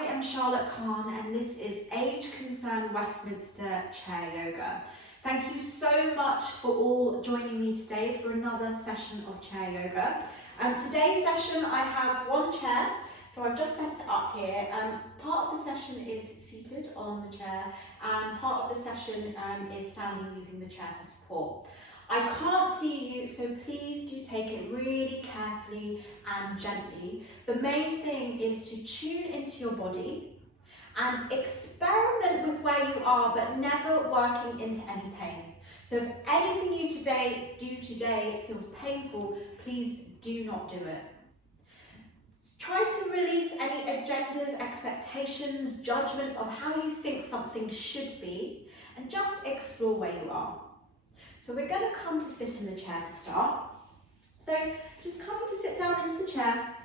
I am Charlotte Kahn and this is Age UK Westminster Chair Yoga. Thank you so much for all joining me today for another session of Chair Yoga. Today's session I have one chair, so I've just set it up here. Part of the session is seated on the chair and part of the session is standing using the chair for support. I can't see you, so please do take it really carefully and gently. The main thing is to tune into your body and experiment with where you are, but never working into any pain. So if anything you do today feels painful, please do not do it. Try to release any agendas, expectations, judgments of how you think something should be, and just explore where you are. So we're going to come to sit in the chair to start. So just coming to sit down into the chair,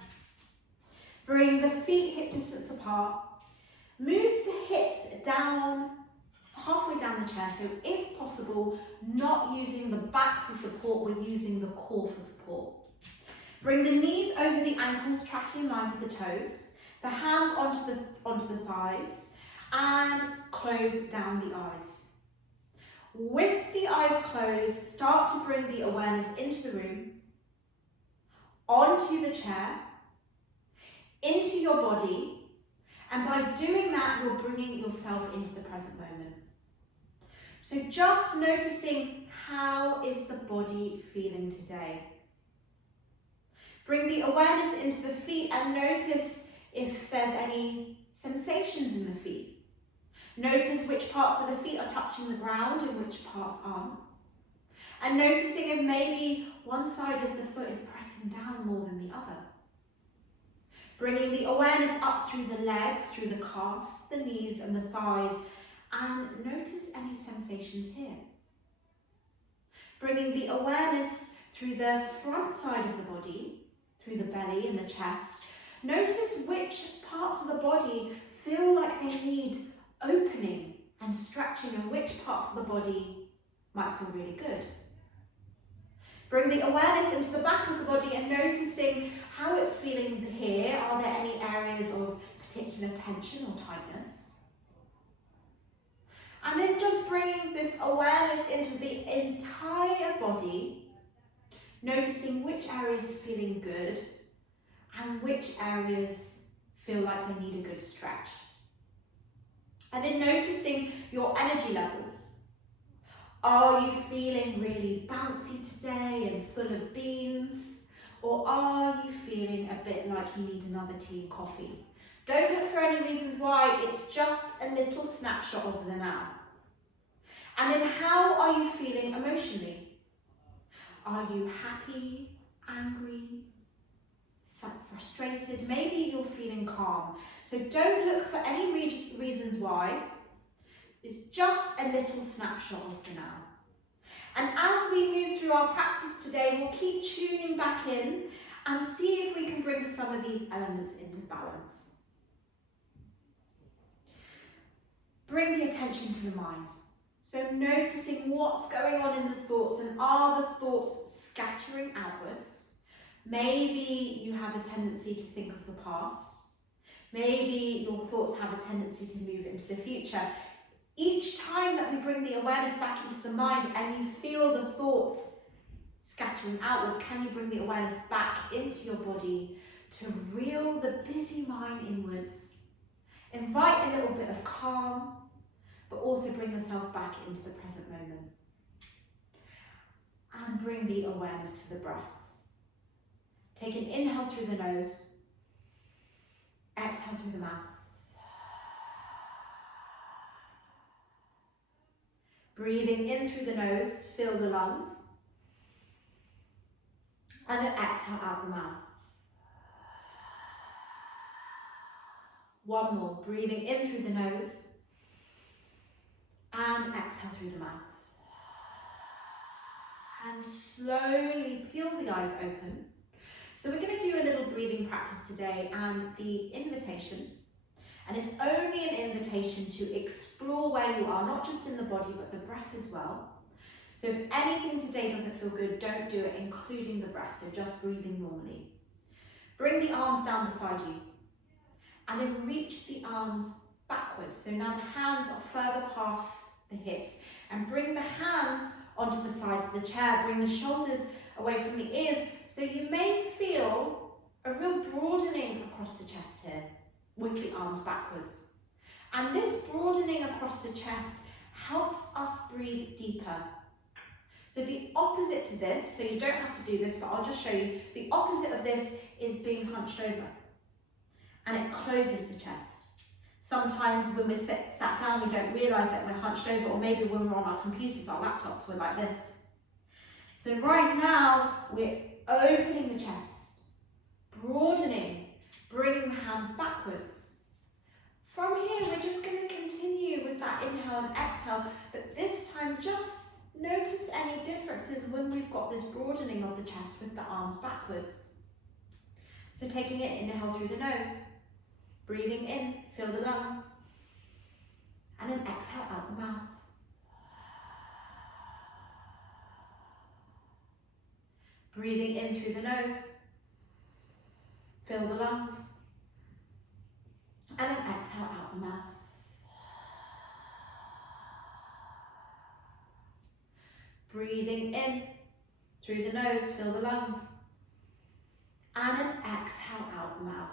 bring the feet hip distance apart, move the hips down, halfway down the chair, so if possible, not using the back for support, we're using the core for support. Bring the knees over the ankles, tracking in line with the toes, the hands onto the thighs, and close down the eyes. With the eyes closed, start to bring the awareness into the room, onto the chair, into your body, and by doing that, you're bringing yourself into the present moment. So just noticing, how is the body feeling today? Bring the awareness into the feet and notice if there's any sensations in the feet. Notice which parts of the feet are touching the ground and which parts aren't. And noticing if maybe one side of the foot is pressing down more than the other. Bringing the awareness up through the legs, through the calves, the knees and the thighs, and notice any sensations here. Bringing the awareness through the front side of the body, through the belly and the chest. Notice which parts of the body feel like they need opening and stretching, and which parts of the body might feel really good. Bring the awareness into the back of the body and noticing how it's feeling here. Are there any areas of particular tension or tightness? And then just bringing this awareness into the entire body, noticing which areas are feeling good and which areas feel like they need a good stretch. And then noticing your energy levels. Are you feeling really bouncy today and full of beans? Or are you feeling a bit like you need another tea and coffee? Don't look for any reasons why, it's just a little snapshot of the now. And then how are you feeling emotionally? Are you happy, angry, frustrated? Maybe you're feeling calm. So don't look for any reasons why. It's just a little snapshot of the now. And as we move through our practice today, we'll keep tuning back in and see if we can bring some of these elements into balance. Bring the attention to the mind. So noticing what's going on in the thoughts, and are the thoughts scattering outwards? Maybe you have a tendency to think of the past. Maybe your thoughts have a tendency to move into the future. Each time that we bring the awareness back into the mind and you feel the thoughts scattering outwards, can you bring the awareness back into your body to reel the busy mind inwards? Invite a little bit of calm, but also bring yourself back into the present moment. And bring the awareness to the breath. Take an inhale through the nose, exhale through the mouth. Breathing in through the nose, fill the lungs. And then exhale out the mouth. One more, breathing in through the nose, and exhale through the mouth. And slowly peel the eyes open. So we're going to do a little breathing practice today, and the invitation, and it's only an invitation to explore where you are, not just in the body, but the breath as well. So if anything today doesn't feel good, don't do it, including the breath, so just breathing normally. Bring the arms down beside you, And then reach the arms backwards. So now the hands are further past the hips. And bring the hands onto the sides of the chair. Bring the shoulders away from the ears. So you may feel a real broadening across the chest here with the arms backwards. And this broadening across the chest helps us breathe deeper. So the opposite to this, so you don't have to do this, but I'll just show you, the opposite of this is being hunched over. And it closes the chest. Sometimes when we're sat down, we don't realise that we're hunched over, or maybe when we're on our computers, our laptops, we're like this. So right now, we're opening the chest, broadening, bringing the hands backwards. From here, we're just going to continue with that inhale and exhale, but this time just notice any differences when we've got this broadening of the chest with the arms backwards. So taking it, inhale through the nose, breathing in, fill the lungs, and then exhale out the mouth. Breathing in through the nose, fill the lungs, and then exhale out the mouth. Breathing in through the nose, fill the lungs, and then exhale out the mouth.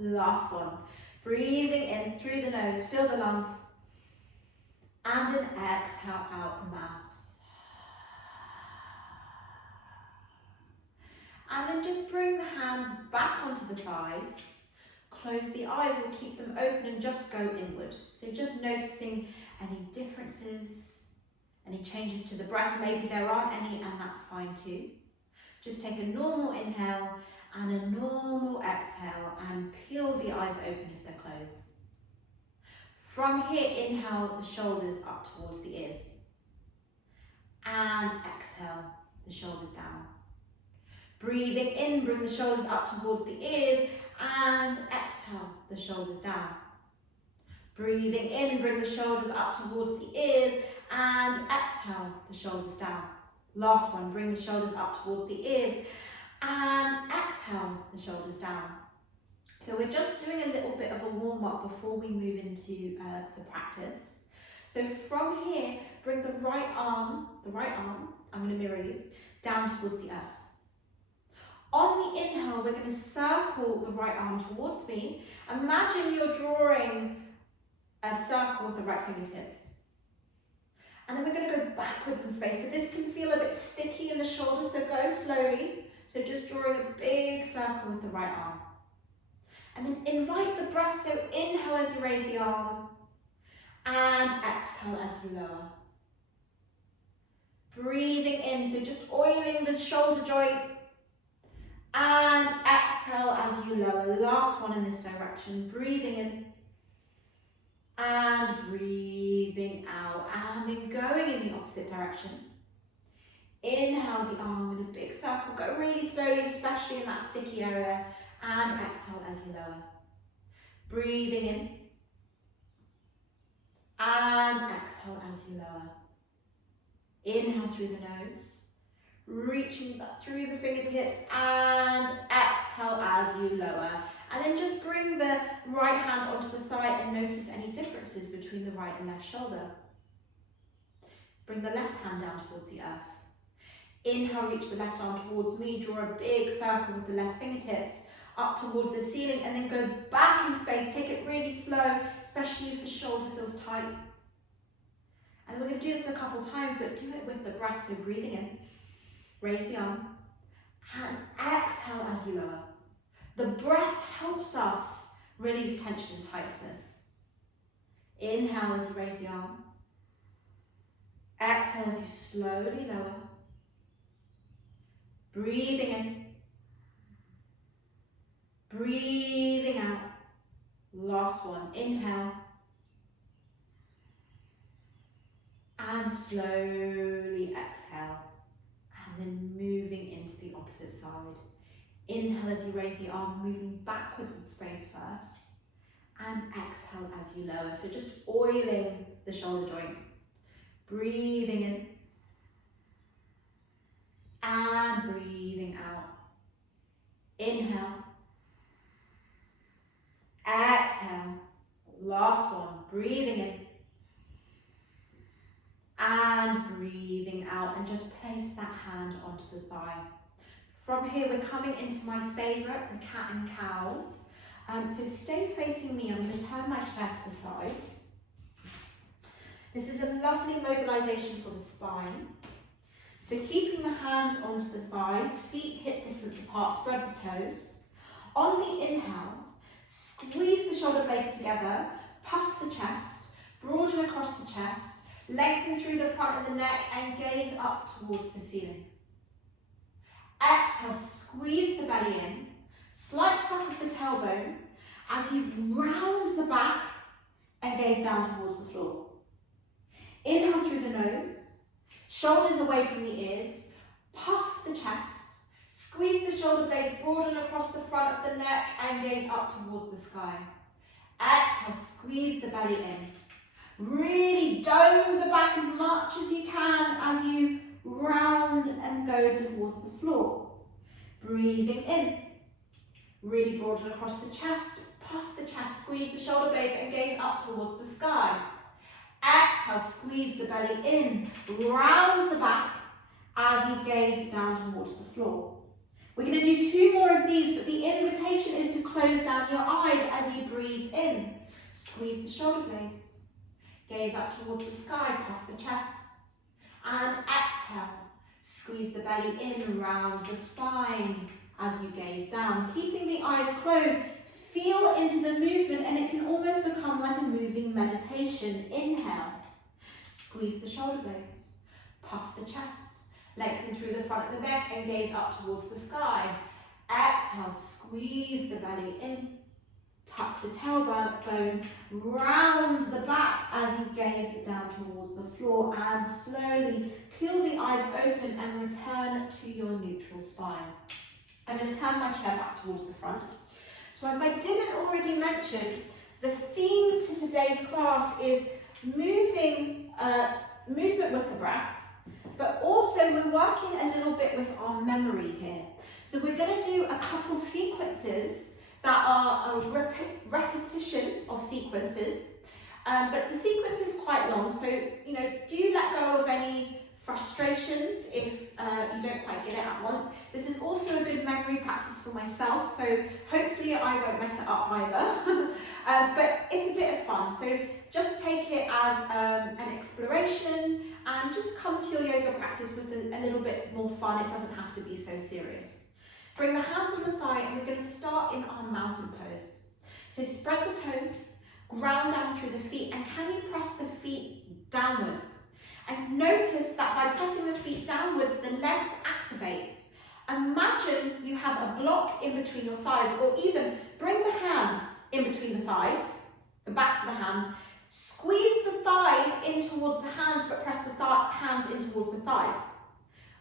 Last one. Breathing in through the nose, fill the lungs, and then exhale out the mouth. And then just bring the hands back onto the thighs. Close the eyes or keep them open and just go inward. So just noticing any differences, any changes to the breath. Maybe there aren't any, and that's fine too. Just take a normal inhale and a normal exhale and peel the eyes open if they're closed. From here, inhale the shoulders up towards the ears. And exhale the shoulders down. Breathing in, bring the shoulders up towards the ears and exhale the shoulders down. Breathing in, bring the shoulders up towards the ears and exhale the shoulders down. Last one, bring the shoulders up towards the ears and exhale the shoulders down. So we're just doing a little bit of a warm-up before we move into the practice. So from here, bring the right arm, I'm going to mirror you, down towards the earth. On the inhale, we're going to circle the right arm towards me. Imagine you're drawing a circle with the right fingertips. And then we're going to go backwards in space. So this can feel a bit sticky in the shoulders, so go slowly. So just drawing a big circle with the right arm. And then invite the breath, so inhale as you raise the arm, and exhale as you lower. Breathing in, so just oiling the shoulder joint, and exhale as you lower. Last one in this direction, breathing in, and breathing out, and then going in the opposite direction. Inhale the arm in a big circle, go really slowly, especially in that sticky area, and exhale as you lower. Breathing in, and exhale as you lower. Inhale through the nose, reaching through the fingertips, and exhale as you lower. And then just bring the right hand onto the thigh and notice any differences between the right and left shoulder. Bring the left hand down towards the earth. Inhale, reach the left arm towards me, draw a big circle with the left fingertips up towards the ceiling, and then go back in space. Take it really slow, especially if the shoulder feels tight. And then we're going to do this a couple times, but do it with the breath. So breathing in, raise the arm, and exhale as you lower. The breath helps us release tension and tightness. Inhale as you raise the arm. Exhale as you slowly lower. Breathing in. Breathing out. Last one. Inhale. And slowly exhale. And then moving into the opposite side. Inhale as you raise the arm, moving backwards in space first. And exhale as you lower. So just oiling the shoulder joint. Breathing in. And breathing out. Inhale. hand onto the thigh. From here, we're coming into my favourite, the cat and cows. So stay facing me. I'm going to turn my chair to the side. This is a lovely mobilisation for the spine. So keeping the hands onto the thighs, feet hip distance apart, spread the toes. On the inhale, squeeze the shoulder blades together, puff the chest, broaden across the chest, lengthen through the front of the neck and gaze up towards the ceiling. Exhale, squeeze the belly in, slight tuck of the tailbone as you round the back and gaze down towards the floor. Inhale through the nose, shoulders away from the ears, puff the chest, squeeze the shoulder blades, broaden across the front of the neck and gaze up towards the sky. Exhale, squeeze the belly in. Really dome the back as much as you can as you round and go towards the floor. Breathing in. Really broaden across the chest, puff the chest, squeeze the shoulder blades and gaze up towards the sky. Exhale, squeeze the belly in, round the back as you gaze down towards the floor. We're going to do 2 more of these, but the invitation is to close down your eyes as you breathe in. Squeeze the shoulder blades, gaze up towards the sky, puff the chest. And exhale, squeeze the belly in, round the spine as you gaze down. Keeping the eyes closed, feel into the movement and it can almost become like a moving meditation. Inhale, squeeze the shoulder blades, puff the chest, lengthen through the front of the neck and gaze up towards the sky. Exhale, squeeze the belly in, tuck the tailbone, round the back as you gaze down towards the floor and slowly peel the eyes open and return to your neutral spine. I'm going to turn my chair back towards the front. So if I didn't already mention, the theme to today's class is movement with the breath, but also we're working a little bit with our memory here. So we're going to do a couple sequences that are a repetition of sequences, but the sequence is quite long, so do let go of any frustrations if you don't quite get it at once. This is also a good memory practice for myself, so hopefully I won't mess it up either. But it's a bit of fun, so just take it as an exploration and just come to your yoga practice with a little bit more fun. It doesn't have to be so serious. Bring the hands on the thigh and we're going to start in our mountain pose. So spread the toes, ground down through the feet, and can you press the feet downwards? And notice that by pressing the feet downwards, the legs activate. Imagine you have a block in between your thighs, or even bring the hands in between the thighs, the backs of the hands, squeeze the thighs in towards the hands, but press the hands in towards the thighs.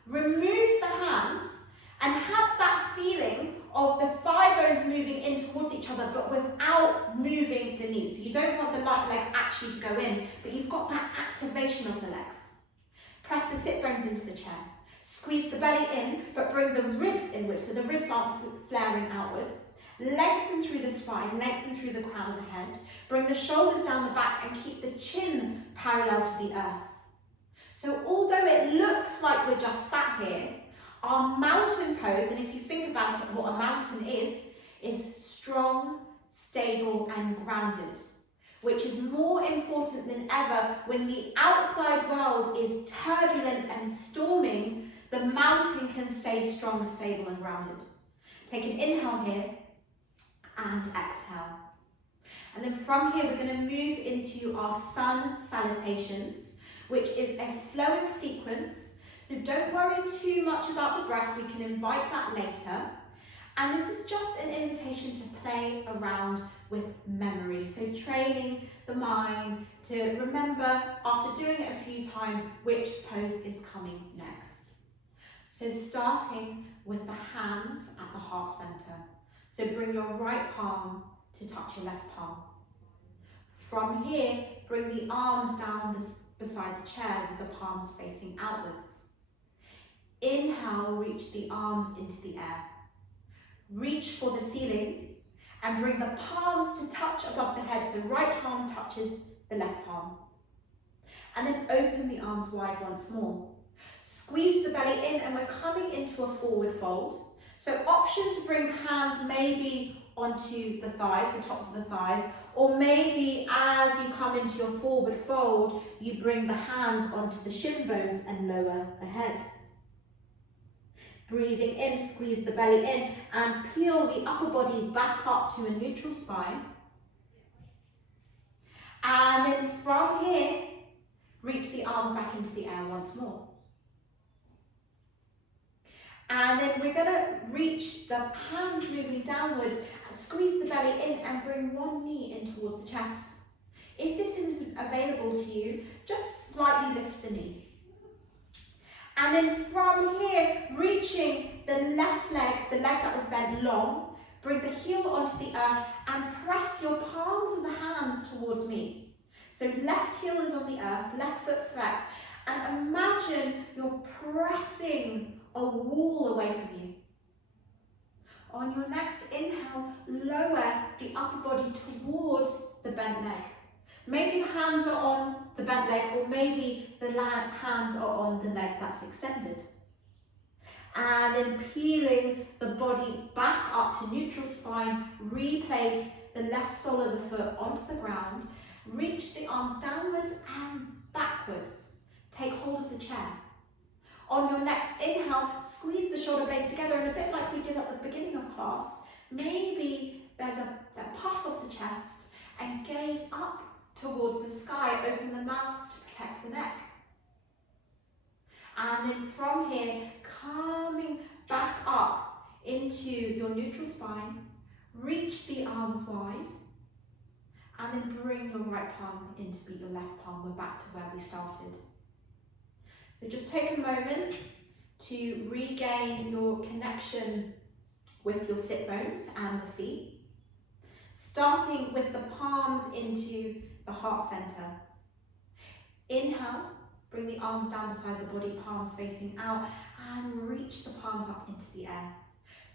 Remove the hands and have that feeling of the thigh bones moving in towards each other, but without moving the knees. So you don't want the legs actually to go in, but you've got that activation of the legs. Press the sit bones into the chair. Squeeze the belly in, but bring the ribs inwards, so the ribs aren't flaring outwards. Lengthen through the spine, lengthen through the crown of the head. Bring the shoulders down the back and keep the chin parallel to the earth. So although it looks like we're just sat here, our mountain pose, and if you think about it, what a mountain is strong, stable and grounded, which is more important than ever when the outside world is turbulent and storming. The mountain can stay strong, stable and grounded. Take an inhale here and exhale. And then from here we're going to move into our sun salutations, which is a flowing sequence. So don't worry too much about the breath, we can invite that later. And this is just an invitation to play around with memory. So training the mind to remember after doing it a few times which pose is coming next. So starting with the hands at the heart center. So bring your right palm to touch your left palm. From here, bring the arms down beside the chair with the palms facing outwards. Inhale, reach the arms into the air. Reach for the ceiling and bring the palms to touch above the head. So right palm touches the left palm. And then open the arms wide once more. Squeeze the belly in, and we're coming into a forward fold. So option to bring hands maybe onto the thighs, the tops of the thighs, or maybe as you come into your forward fold, you bring the hands onto the shin bones and lower the head. Breathing in, squeeze the belly in and peel the upper body back up to a neutral spine. And then from here, reach the arms back into the air once more. And then we're going to reach the hands moving downwards, squeeze the belly in and bring one knee in towards the chest. If this isn't available to you, just slightly lift the knee. And then from here, reaching the left leg, the leg that was bent long, bring the heel onto the earth and press your palms of the hands towards me. So left heel is on the earth, left foot flex, and imagine you're pressing a wall away from you. On your next inhale, lower the upper body towards the bent leg. Maybe the hands are on the bent leg, or maybe the hands are on the leg that's extended. And then peeling the body back up to neutral spine, replace the left sole of the foot onto the ground, reach the arms downwards and backwards. Take hold of the chair. On your next inhale, squeeze the shoulder blades together, and a bit like we did at the beginning of class, maybe there's a puff of the chest, and gaze up towards the sky, open the mouth to protect the neck. And then from here, coming back up into your neutral spine, reach the arms wide, and then bring your right palm in to beat your left palm. We're back to where we started. So just take a moment to regain your connection with your sit bones and the feet, starting with the palms into the heart center. Inhale, bring the arms down beside the body, palms facing out, and reach the palms up into the air.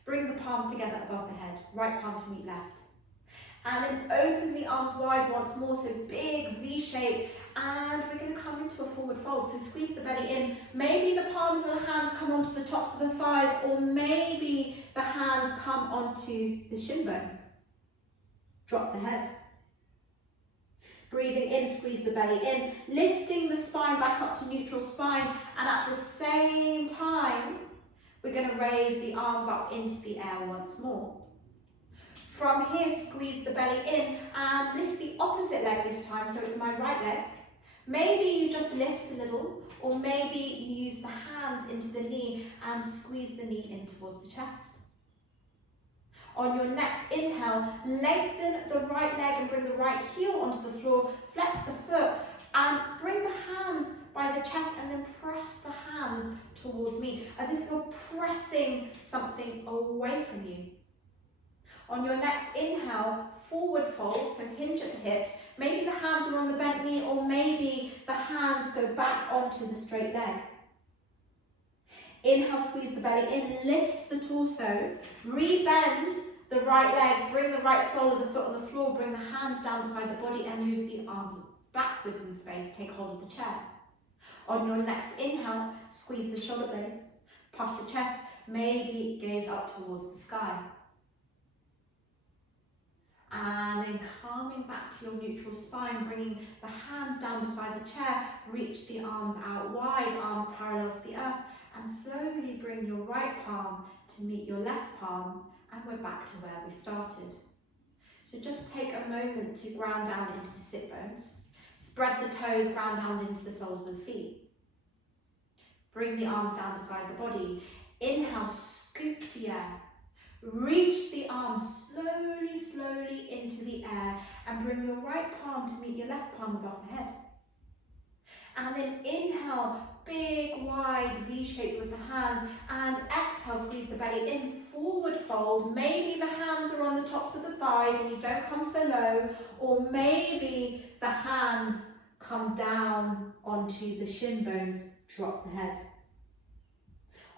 Bring the palms together above the head, right palm to meet left. And then open the arms wide once more, so big V shape, and we're going to come into a forward fold. So squeeze the belly in. Maybe the palms of the hands come onto the tops of the thighs, or maybe the hands come onto the shin bones. Drop the head. Breathing in, squeeze the belly in, lifting the spine back up to neutral spine, and at the same time, we're going to raise the arms up into the air once more. From here, squeeze the belly in and lift the opposite leg this time, so it's my right leg. Maybe you just lift a little, or maybe you use the hands into the knee and squeeze the knee in towards the chest. On your next inhale, lengthen the right leg and bring the right heel onto the floor, flex the foot, and bring the hands by the chest and then press the hands towards me, as if you're pressing something away from you. On your next inhale, forward fold, so hinge at the hips. Maybe the hands are on the bent knee, or maybe the hands go back onto the straight leg. Inhale, squeeze the belly in, lift the torso, rebend the right leg, bring the right sole of the foot on the floor, bring the hands down beside the body and move the arms backwards in space, take hold of the chair. On your next inhale, squeeze the shoulder blades, puff the chest, maybe gaze up towards the sky. And then coming back to your neutral spine, bringing the hands down beside the chair, reach the arms out wide, arms parallel to the earth, and slowly bring your right palm to meet your left palm, and we're back to where we started. So just take a moment to ground down into the sit bones. Spread the toes, ground down into the soles of the feet. Bring the arms down beside the body. Inhale, scoop the air. Reach the arms slowly, slowly into the air, and bring your right palm to meet your left palm above the head. And then inhale, big wide V shape with the hands, and exhale, squeeze the belly in, forward fold. Maybe the hands are on the tops of the thighs and you don't come so low, or maybe the hands come down onto the shin bones, drop the head.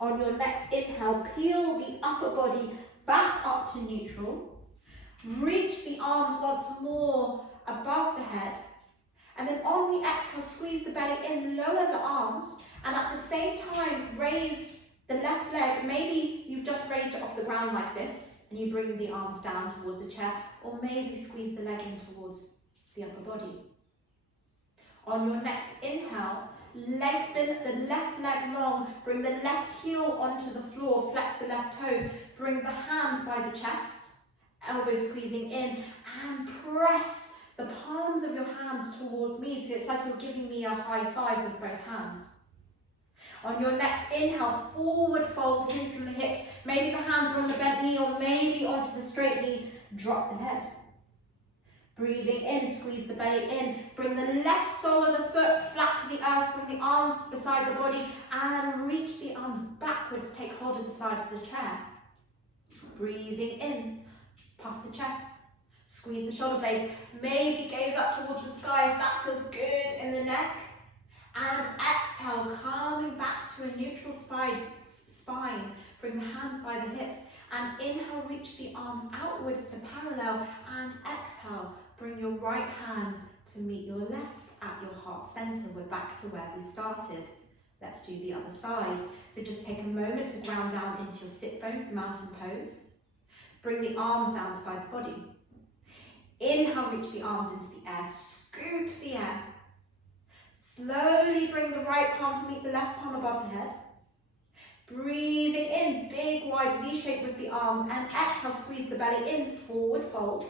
On your next inhale, peel the upper body back up to neutral. Reach the arms once more above the head. And then on the exhale, squeeze the belly in, lower the arms, And at the same time, raise the left leg. Maybe you've just raised it off the ground like this, and you bring the arms down towards the chair, or maybe squeeze the leg in towards the upper body. On your next inhale, lengthen the left leg long, bring the left heel onto the floor, flex the left toes, bring the hands by the chest, elbows squeezing in, and press the palms of your hands towards me, so it's like you're giving me a high five with both hands. On your next inhale, forward fold, hinge from the hips. Maybe the hands are on the bent knee or maybe onto the straight knee. Drop the head. Breathing in, squeeze the belly in. Bring the left sole of the foot flat to the earth. Bring the arms beside the body and reach the arms backwards. Take hold of the sides of the chair. Breathing in, puff the chest. Squeeze the shoulder blades. Maybe gaze up towards the sky if that feels good in the neck. And exhale, calming back to a neutral spine. Bring the hands by the hips. And inhale, reach the arms outwards to parallel. And exhale, bring your right hand to meet your left at your heart center. We're back to where we started. Let's do the other side. So just take a moment to ground down into your sit bones, mountain pose. Bring the arms down beside the body. Inhale, reach the arms into the air. Scoop the air. Slowly bring the right palm to meet the left palm above the head. Breathing in, big wide V shape with the arms, and exhale, squeeze the belly in, forward fold.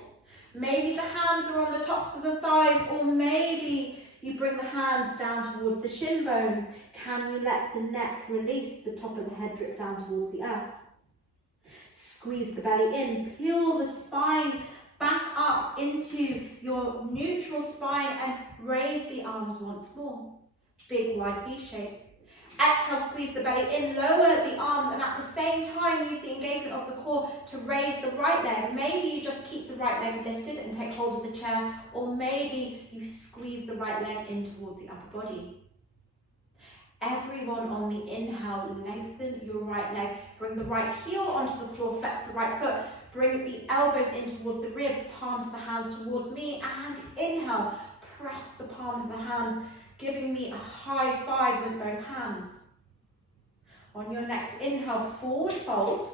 Maybe the hands are on the tops of the thighs, or maybe you bring the hands down towards the shin bones. Can you let the neck release, the top of the head drip down towards the earth? Squeeze the belly in, peel the spine back up into your neutral spine and raise the arms once more. Big wide V shape. Exhale, squeeze the belly in, lower the arms, and at the same time use the engagement of the core to raise the right leg. Maybe you just keep the right leg lifted and take hold of the chair, or maybe you squeeze the right leg in towards the upper body. Everyone on the inhale, lengthen your right leg, bring the right heel onto the floor, flex the right foot, bring the elbows in towards the rib, palms of the hands towards me, and inhale, press the palms of the hands, giving me a high five with both hands. On your next inhale, forward fold,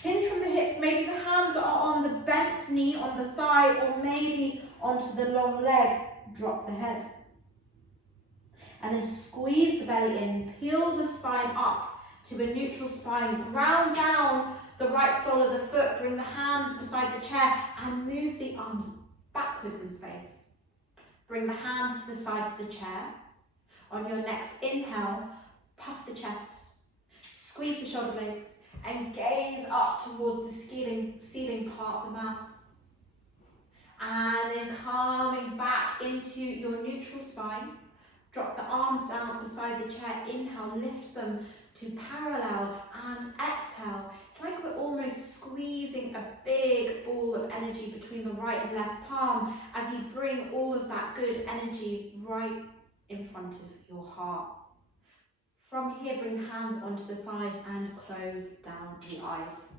hinge from the hips, maybe the hands are on the bent knee, on the thigh, or maybe onto the long leg, drop the head. And then squeeze the belly in, peel the spine up to a neutral spine, ground down the right sole of the foot, bring the hands beside the chair and move the arms backwards in space. Bring the hands to the sides of the chair. On your next inhale, puff the chest, squeeze the shoulder blades and gaze up towards the ceiling part of the mouth. And then calming back into your neutral spine. Drop the arms down beside the chair, inhale, lift them to parallel and exhale. It's like we're almost squeezing a big ball of energy between the right and left palm as you bring all of that good energy right in front of your heart. From here, bring the hands onto the thighs and close down the eyes.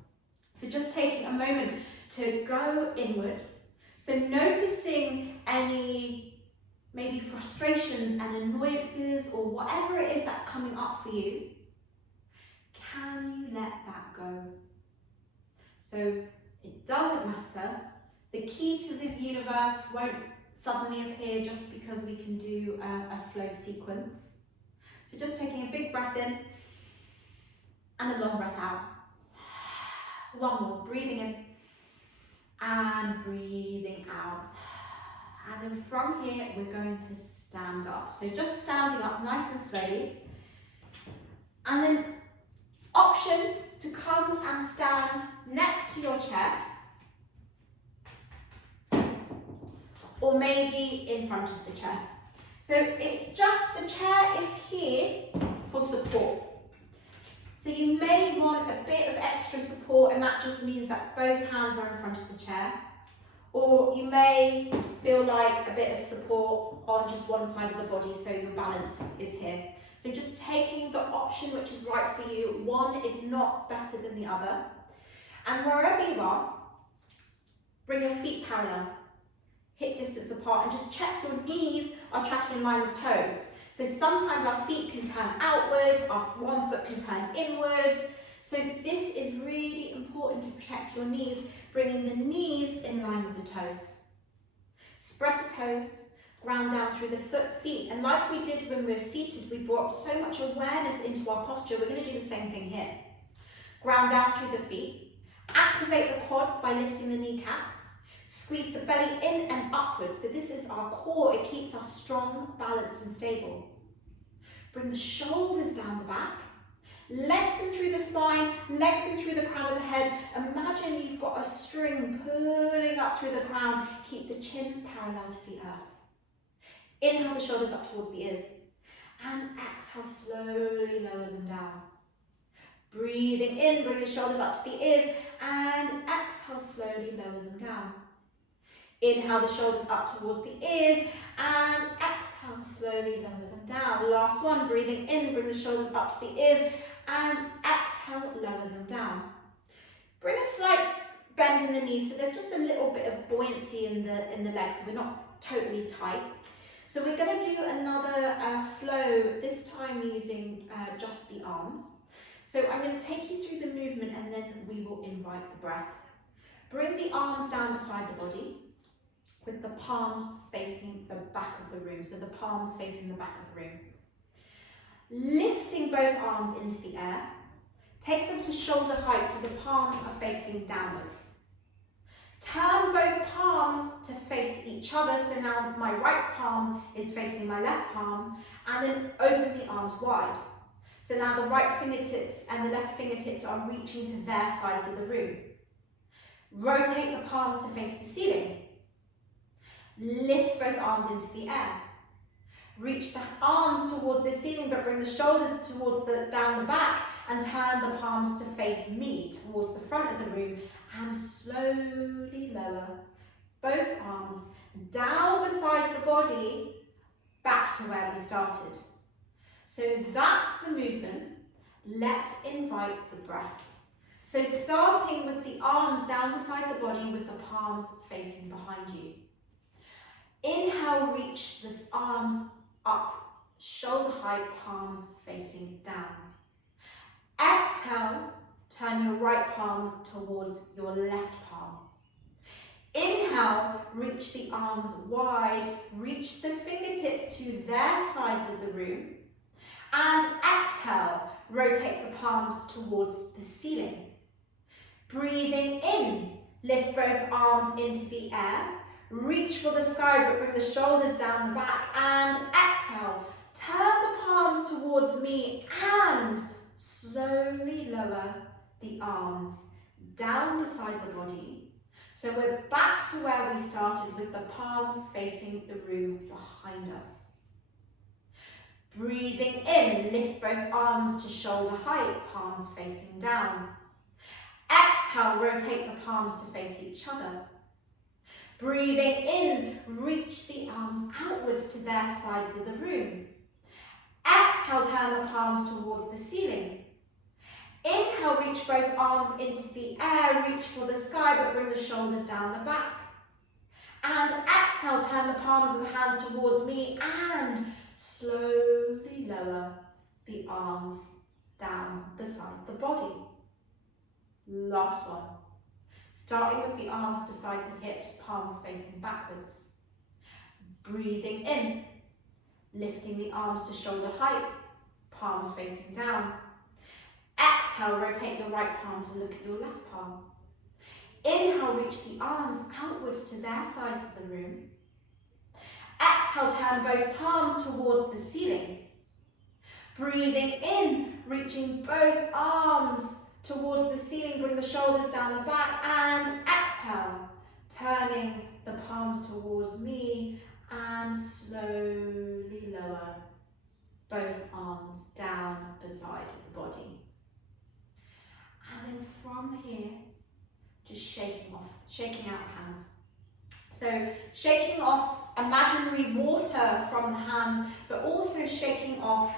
So just taking a moment to go inward. So noticing any maybe frustrations and annoyances or whatever it is that's coming up for you, can you let that go? So it doesn't matter. The key to the universe won't suddenly appear just because we can do a flow sequence. So just taking a big breath in and a long breath out. One more, breathing in and breathing out. And then from here, we're going to stand up. So just standing up nice and slowly. And then option to come and stand next to your chair. Or maybe in front of the chair. So it's just the chair is here for support. So you may want a bit of extra support, and that just means that both hands are in front of the chair. Or you may feel like a bit of support on just one side of the body, so your balance is here. So just taking the option which is right for you. One is not better than the other. And wherever you are, bring your feet parallel, hip distance apart, and just check your knees are tracking in line with toes. So sometimes our feet can turn outwards, our one foot can turn inwards. So this is really important to protect your knees, bringing the knees in line with the toes. Spread the toes, ground down through the feet. And like we did when we were seated, we brought so much awareness into our posture. We're going to do the same thing here. Ground down through the feet. Activate the quads by lifting the kneecaps. Squeeze the belly in and upwards. So this is our core. It keeps us strong, balanced and stable. Bring the shoulders down the back. Lengthen through the spine, lengthen through the crown of the head. Imagine you've got a string pulling up through the crown. Keep the chin parallel to the earth. Inhale the shoulders up towards the ears. And exhale, slowly lower them down. Breathing in, bring the shoulders up to the ears. And exhale, slowly lower them down. Inhale the shoulders up towards the ears. And exhale, slowly lower them down. Last one, breathing in, bring the shoulders up to the ears. And exhale, lower them down. Bring a slight bend in the knees, so there's just a little bit of buoyancy in the legs, so we're not totally tight. So we're going to do another flow, this time using just the arms. So I'm going to take you through the movement and then we will invite the breath. Bring the arms down beside the body with the palms facing the back of the room, so the palms facing the back of the room. Lifting both arms into the air, take them to shoulder height so the palms are facing downwards. Turn both palms to face each other, so now my right palm is facing my left palm, and then open the arms wide. So now the right fingertips and the left fingertips are reaching to their sides of the room. Rotate the palms to face the ceiling. Lift both arms into the air. Reach the arms towards the ceiling, but bring the shoulders towards down the back and turn the palms to face me, towards the front of the room, and slowly lower both arms down beside the body, back to where we started. So that's the movement. Let's invite the breath. So starting with the arms down beside the body with the palms facing behind you. Inhale, reach the arms up, shoulder height, palms facing down. Exhale, turn your right palm towards your left palm. Inhale, reach the arms wide, reach the fingertips to their sides of the room. And exhale, rotate the palms towards the ceiling. Breathing in, lift both arms into the air. Reach for the sky, but bring the shoulders down the back. And exhale, turn the palms towards me and slowly lower the arms down beside the body. So we're back to where we started with the palms facing the room behind us. Breathing in, lift both arms to shoulder height, palms facing down. Exhale, rotate the palms to face each other. Breathing in, reach the arms outwards to their sides of the room. Exhale, turn the palms towards the ceiling. Inhale, reach both arms into the air, reach for the sky, but bring the shoulders down the back. And exhale, turn the palms of the hands towards me and slowly lower the arms down beside the body. Last one. Starting with the arms beside the hips, palms facing backwards. Breathing in, lifting the arms to shoulder height, palms facing down. Exhale, rotate your right palm to look at your left palm. Inhale, reach the arms outwards to their sides of the room. Exhale, turn both palms towards the ceiling. Breathing in, reaching both arms towards the ceiling, bring the shoulders down the back, and exhale, turning the palms towards me and slowly lower both arms down beside the body. And then from here, just shaking out the hands. So shaking off imaginary water from the hands, but also shaking off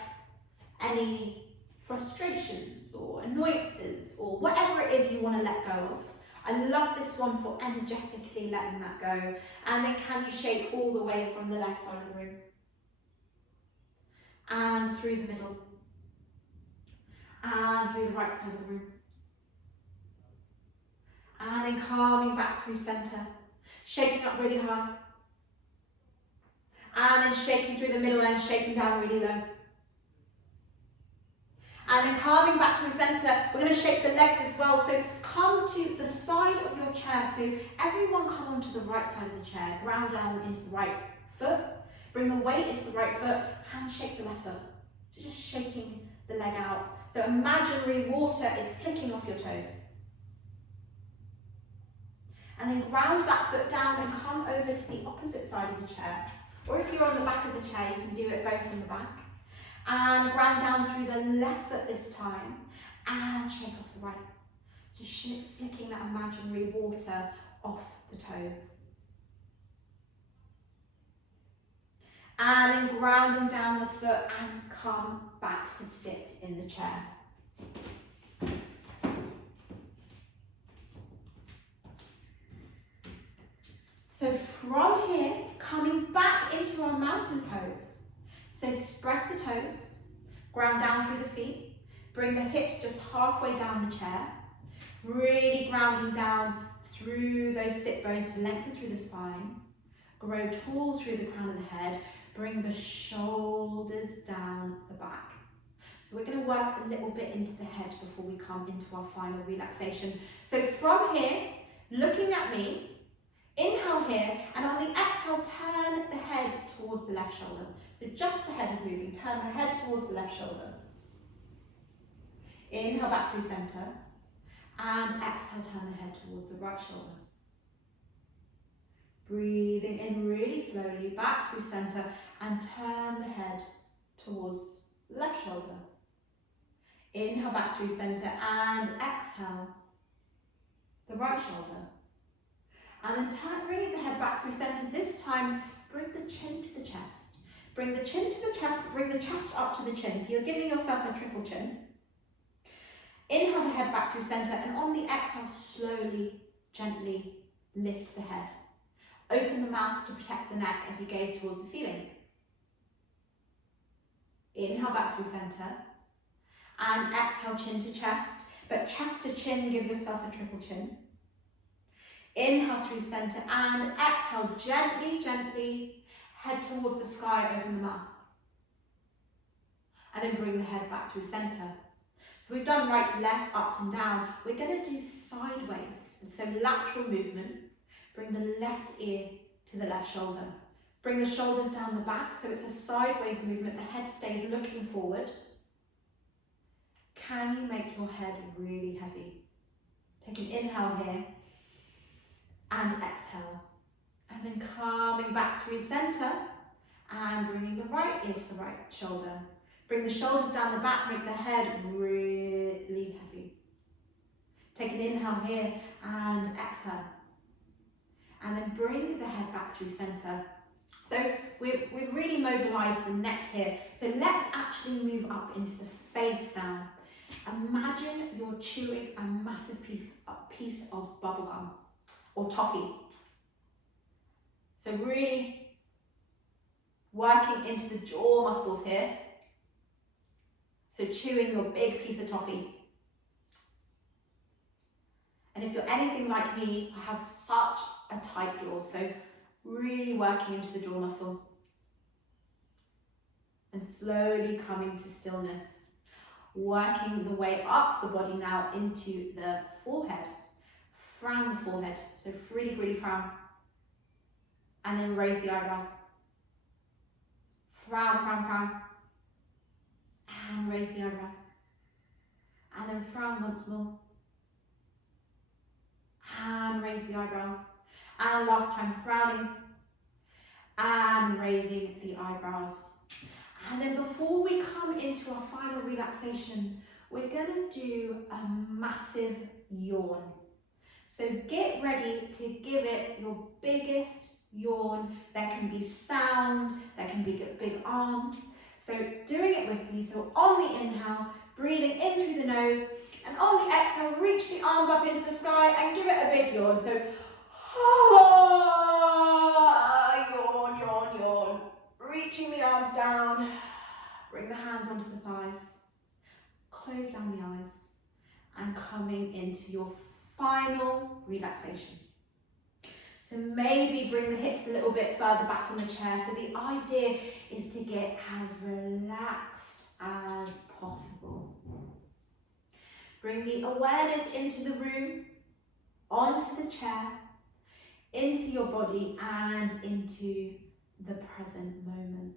any frustrations or annoyances or whatever it is you want to let go of. I love this one for energetically letting that go. And then can you shake all the way from the left side of the room? and through the middle, and through the right side of the room. And then calming back through centre, shaking up really high. And then shaking through the middle and shaking down really low. And then calming back through centre, we're going to shake the legs as well. So come to the side of your chair. So everyone come onto the right side of the chair. Ground down into the right foot. Bring the weight into the right foot and shake the left foot. So just shaking the leg out. So imaginary water is flicking off your toes. And then ground that foot down and come over to the opposite side of the chair. Or if you're on the back of the chair, you can do it both in the back. And ground down through the left foot this time and shake off the right. So flicking that imaginary water off the toes. And then grounding down the foot and come back to sit in the chair. So from here, coming back into our mountain pose. So spread the toes, ground down through the feet, bring the hips just halfway down the chair, really grounding down through those sit bones to lengthen through the spine, grow tall through the crown of the head, bring the shoulders down the back. So we're going to work a little bit into the head before we come into our final relaxation. So from here, looking at me, inhale here, and on the exhale, turn the head towards the left shoulder. So just the head is moving, turn the head towards the left shoulder. Inhale back through centre, and exhale, turn the head towards the right shoulder. Breathing in really slowly, back through centre, and turn the head towards the left shoulder. Inhale back through centre, and exhale, the right shoulder. And then bring the head back through centre. This time, bring the chin to the chest. Bring the chin to the chest, bring the chest up to the chin. So you're giving yourself a triple chin. Inhale the head back through centre, and on the exhale, slowly, gently lift the head. Open the mouth to protect the neck as you gaze towards the ceiling. Inhale back through centre, and exhale chin to chest, but chest to chin, give yourself a triple chin. Inhale through centre and exhale, gently, gently head towards the sky, open the mouth. And then bring the head back through centre. So we've done right to left, up and down. We're going to do sideways. So lateral movement. Bring the left ear to the left shoulder. Bring the shoulders down the back, so it's a sideways movement. The head stays looking forward. Can you make your head really heavy? Take an inhale here. And exhale, and then coming back through centre and bringing the right ear to the right shoulder. Bring the shoulders down the back, make the head really heavy. Take an inhale here and exhale, and then bring the head back through centre. So we've really mobilised the neck here. So let's actually move up into the face now. Imagine you're chewing a massive piece of bubblegum or toffee. So really working into the jaw muscles here. So chewing your big piece of toffee. And if you're anything like me, I have such a tight jaw, so really working into the jaw muscle. And slowly coming to stillness. Working the way up the body now into the forehead. Frown the forehead, so really, really frown. And then raise the eyebrows. Frown, frown, frown. And raise the eyebrows. And then frown once more. And raise the eyebrows. And last time, frowning. And raising the eyebrows. And then before we come into our final relaxation, we're going to do a massive yawn. So get ready to give it your biggest yawn. There can be sound, there can be big arms. So doing it with me, so on the inhale, breathing in through the nose, and on the exhale, reach the arms up into the sky and give it a big yawn. So, yawn, yawn, yawn. Reaching the arms down, Bring the hands onto the thighs, close down the eyes, and coming into your final relaxation. So maybe bring the hips a little bit further back on the chair. So the idea is to get as relaxed as possible. Bring the awareness into the room, onto the chair, into your body and into the present moment.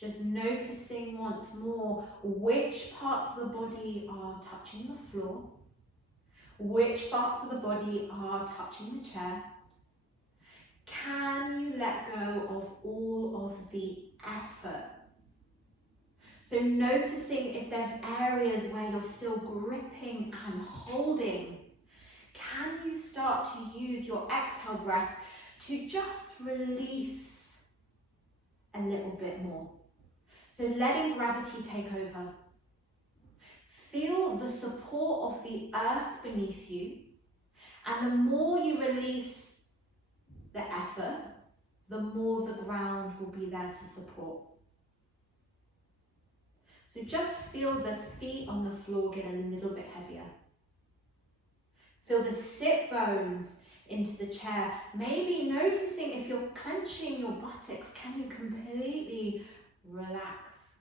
Just noticing once more which parts of the body are touching the floor, which parts of the body are touching the chair. Can you let go of all of the effort? So noticing if there's areas where you're still gripping and holding, can you start to use your exhale breath to just release a little bit more? So letting gravity take over. Feel the support of the earth beneath you, and the more you release the effort, the more the ground will be there to support. So just feel the feet on the floor get a little bit heavier. Feel the sit bones into the chair. Maybe noticing if you're clenching your buttocks, can you completely relax?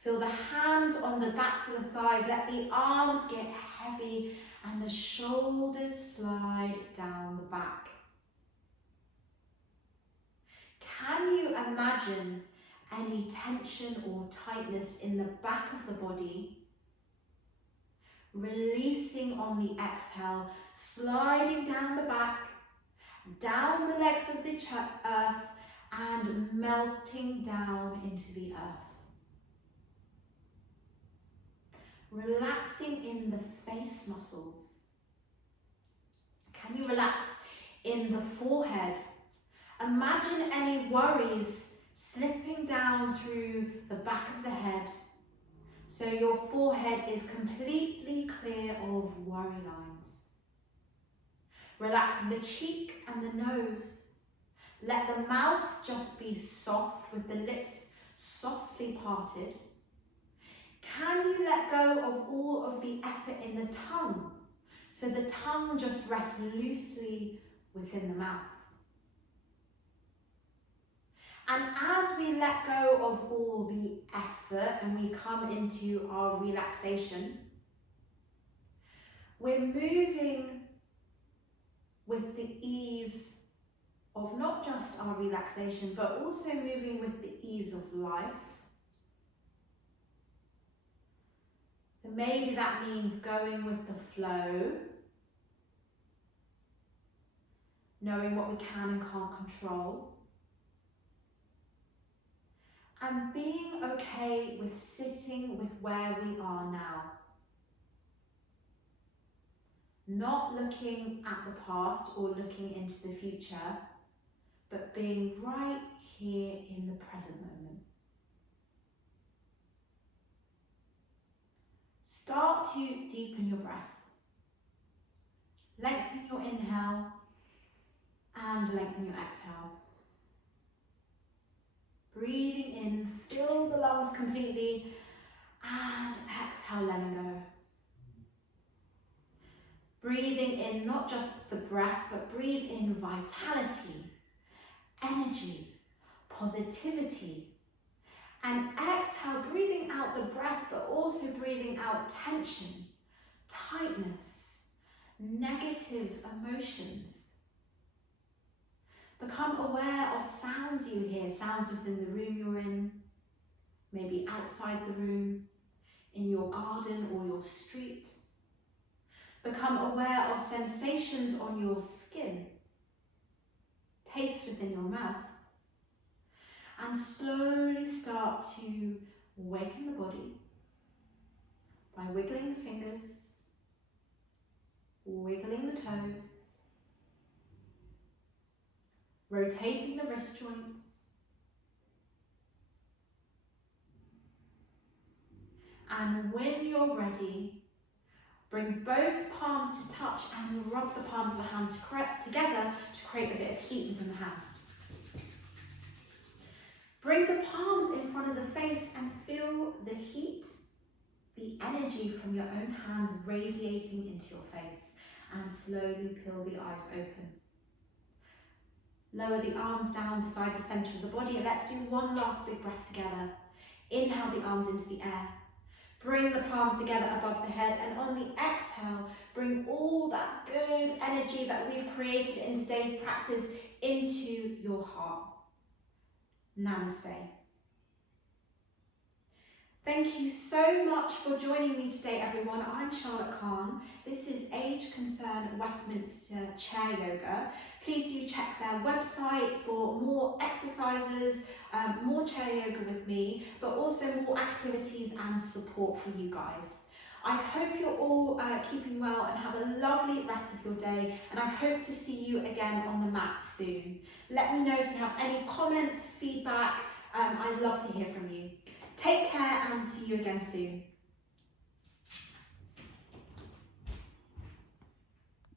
Feel the hands on the backs of the thighs. Let the arms get heavy and the shoulders slide down the back. Can you imagine any tension or tightness in the back of the body? Releasing on the exhale, sliding down the back, down the legs of the earth, and melting down into the earth. Relaxing in the face muscles. Can you relax in the forehead? Imagine any worries slipping down through the back of the head, so your forehead is completely clear of worry lines. Relax the cheek and the nose. Let the mouth just be soft with the lips softly parted. Can you let go of all of the effort in the tongue, so the tongue just rests loosely within the mouth? And as we let go of all the effort and we come into our relaxation, we're moving with the ease of not just our relaxation, but also moving with the ease of life. So maybe that means going with the flow, knowing what we can and can't control, and being okay with sitting with where we are now. Not looking at the past or looking into the future, but being right here in the present moment. Start to deepen your breath. Lengthen your inhale and lengthen your exhale. Breathing in, fill the lungs completely, and exhale, letting go. Breathing in not just the breath, but breathe in vitality, energy, positivity. And exhale, breathing out the breath, but also breathing out tension, tightness, negative emotions. Become aware of sounds you hear, sounds within the room you're in, maybe outside the room, in your garden or your street. Become aware of sensations on your skin, taste within your mouth, and slowly start to awaken the body by wiggling the fingers, wiggling the toes, rotating the wrist joints, and when you're ready, bring both palms to touch and rub the palms of the hands together to create a bit of heat within the hands. Bring the palms in front of the face and feel the heat, the energy from your own hands radiating into your face, and slowly peel the eyes open. Lower the arms down beside the centre of the body, and let's do one last big breath together. Inhale the arms into the air. Bring the palms together above the head, and on the exhale, bring all that good energy that we've created in today's practice into your heart. Namaste. Thank you so much for joining me today, everyone. I'm Charlotte Kahn. This is Age UK Westminster Chair Yoga. Please do check their website for more exercises, more chair yoga with me, but also more activities and support for you guys. I hope you're all keeping well and have a lovely rest of your day, and I hope to see you again on the mat soon. Let me know if you have any comments, feedback. I'd love to hear from you. Take care and see you again soon.